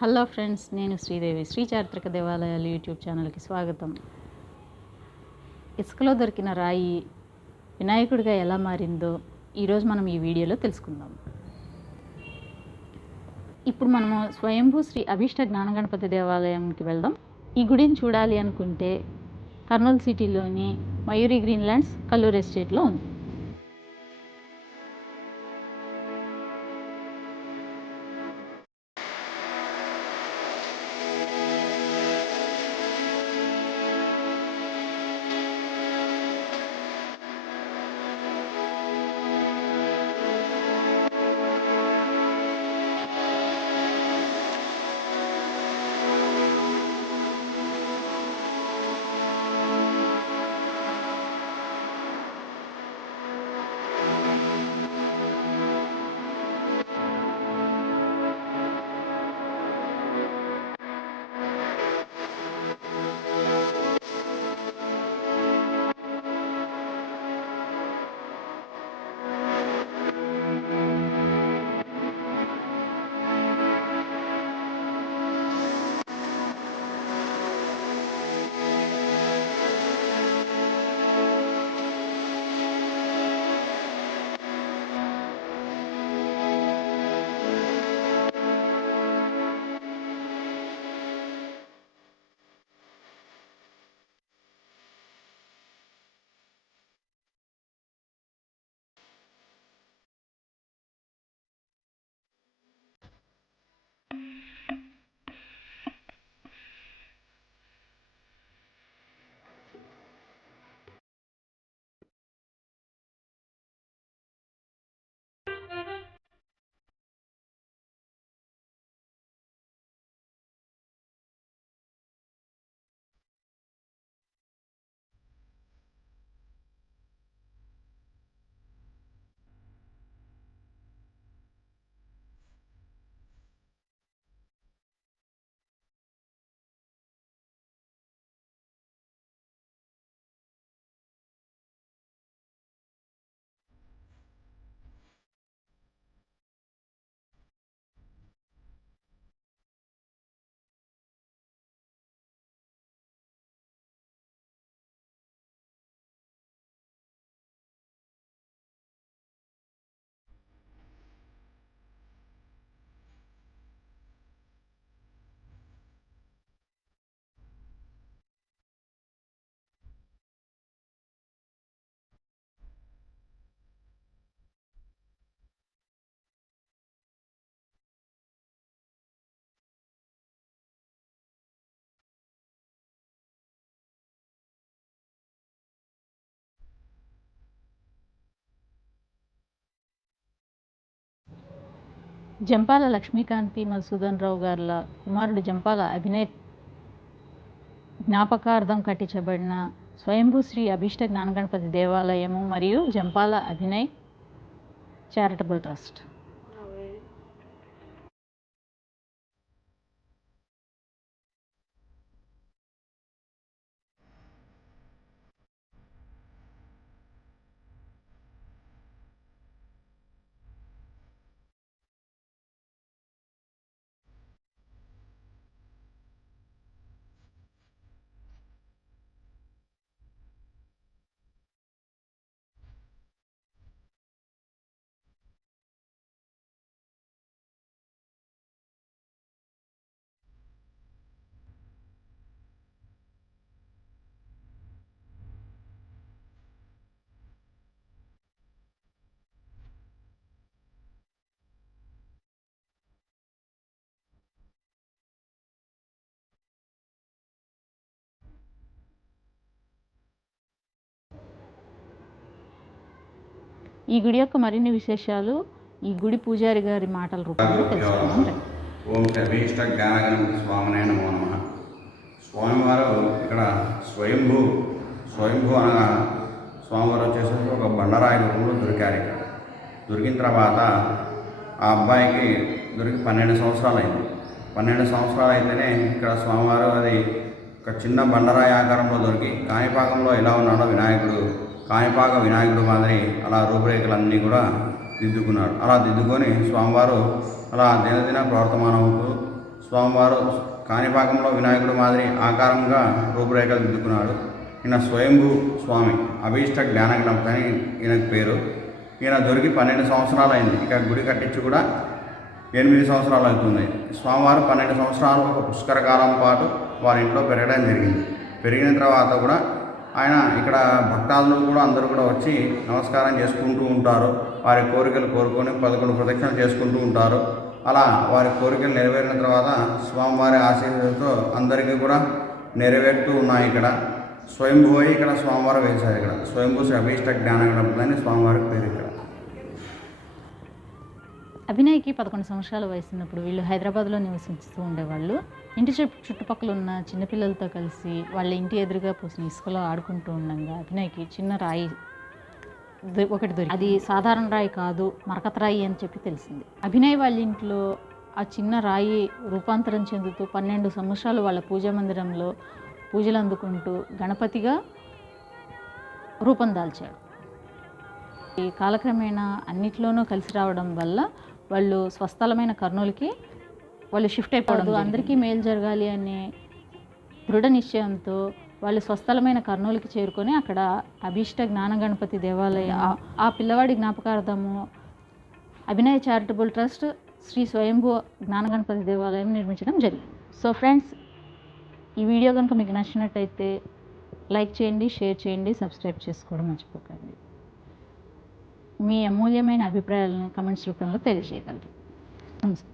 Hello friends, నేను శ్రీదేవి. శ్రీ చారిత్రక దేవాలయాలు యూట్యూబ్ ఛానల్కి స్వాగతం. ఇసుకలో దొరికిన రాయి వినాయకుడిగా ఎలా మారిందో ఈరోజు మనం ఈ వీడియోలో తెలుసుకుందాం. ఇప్పుడు మనము స్వయంభూ శ్రీ అభీష్ట జ్ఞానగణపతి దేవాలయంకి వెళ్దాం. ఈ గుడిని చూడాలి అనుకుంటే కర్నూలు సిటీలోని మయూరి గ్రీన్లాండ్స్ కల్లూరు ఎస్టేట్లో ఉంది. జంపాల లక్ష్మీకాంతి మధుసూదన్ రావు గార్ల కుమారుడు జంపాల అభినయ్ జ్ఞాపకార్థం కట్టించబడిన స్వయంభూ శ్రీ అభీష్ట జ్ఞానగణపతి దేవాలయము మరియు జంపాల అభినయ్ చారిటబుల్ ట్రస్ట్. ఈ గుడి యొక్క మరిన్ని విశేషాలు ఈ గుడి పూజారి గారి మాటల రూపంలో తెలుసుకుందాం. ఓం శ్రీ అభీష్ట జ్ఞానగణపతి స్వామినే నమో నమః. స్వామివారు ఇక్కడ స్వయంభూ అనగా స్వామివారు వచ్చేసరికి ఒక బండరాయి రూపంలో దొరికారు. ఇక్కడ దొరికిన తర్వాత ఆ అబ్బాయికి దొరికి 12 సంవత్సరాలు అయింది. 12 సంవత్సరాలు అయితేనే ఇక్కడ స్వామివారు అది ఒక చిన్న బండరాయి ఆకారంలో దొరికి కాణిపాకంలో ఎలా ఉన్నాడో వినాయకుడు కాణిపాక వినాయకుడు మాదిరి అలా రూపురేఖలన్నీ కూడా దిద్దుకున్నాడు. అలా దిద్దుకొని స్వామివారు అలా దినదిన ప్రవర్తమానవుతూ స్వామివారు కాణిపాకంలో వినాయకుడు మాదిరి ఆకారంగా రూపురేఖలు దిద్దుకున్నాడు. ఈయన స్వయంభూ స్వామి, అభీష్ట జ్ఞాన గణపతి అని ఈయనకు పేరు. ఈయన దొరికి 12 సంవత్సరాలు అయింది. ఇక గుడి కట్టించి కూడా 8 సంవత్సరాలు అవుతుంది. స్వామివారు 12 సంవత్సరాలు ఒక పుష్కర కాలం పాటు వారి ఇంట్లో పెరగడం జరిగింది. పెరిగిన తర్వాత కూడా ఆయన ఇక్కడ భక్తాదులు కూడా అందరూ కూడా వచ్చి నమస్కారం చేసుకుంటూ ఉంటారు. వారి కోరికలు కోరుకొని 11 ప్రదక్షిణలు చేసుకుంటూ ఉంటారు. అలా వారి కోరికలు నెరవేరిన తర్వాత స్వామివారి ఆశీర్వాదంతో అందరికీ కూడా నెరవేరుతూ ఉన్నాయి. ఇక్కడ స్వయంభూ అయి ఇక్కడ స్వామివారు వేశారు. ఇక్కడ స్వయంభూ శ్రీ అభీష్ట జ్ఞాన గణపతి అని స్వామివారికి పేరు. ఇక్కడ అభినయ్కి 11 సంవత్సరాల వయసు ఉన్నప్పుడు వీళ్ళు హైదరాబాద్లో నివసిస్తూ ఉండేవాళ్ళు. ఇంటి చుట్టుపక్కల ఉన్న చిన్నపిల్లలతో కలిసి వాళ్ళ ఇంటి ఎదురుగా పోసిన ఇసుకలో ఆడుకుంటూ ఉండగా అభినయ్కి చిన్న రాయి ఒకటి దొరికి, అది సాధారణ రాయి కాదు, మరకత రాయి అని చెప్పి తెలిసింది. అభినయ్ వాళ్ళ ఇంట్లో ఆ చిన్న రాయి రూపాంతరం చెందుతూ 12 సంవత్సరాలు వాళ్ళ పూజా మందిరంలో పూజలు అందుకుంటూ గణపతిగా రూపం దాల్చాడు. ఈ కాలక్రమేణా అన్నిట్లోనూ కలిసి రావడం వల్ల వాళ్ళు స్వస్థలమైన కర్నూలుకి వాళ్ళు షిఫ్ట్ అయిపోవడం, అందరికీ మేలు జరగాలి అనే దృఢ నిశ్చయంతో వాళ్ళు స్వస్థలమైన కర్నూలుకి చేరుకొని అక్కడ అభీష్ట జ్ఞాన గణపతి దేవాలయ ఆ పిల్లవాడి జ్ఞాపకార్థము అభినయ్ చారిటబుల్ ట్రస్ట్ శ్రీ స్వయంభూ జ్ఞాన గణపతి దేవాలయం నిర్మించడం జరిగింది. సో ఫ్రెండ్స్, ఈ వీడియో కనుక మీకు నచ్చినట్టయితే లైక్ చేయండి, షేర్ చేయండి, సబ్స్క్రైబ్ చేసుకోవడం మర్చిపోకండి. మీ అమూల్యమైన అభిప్రాయాలను కమెంట్స్ రూపంలో తెలియజేయగలరు. నమస్తే.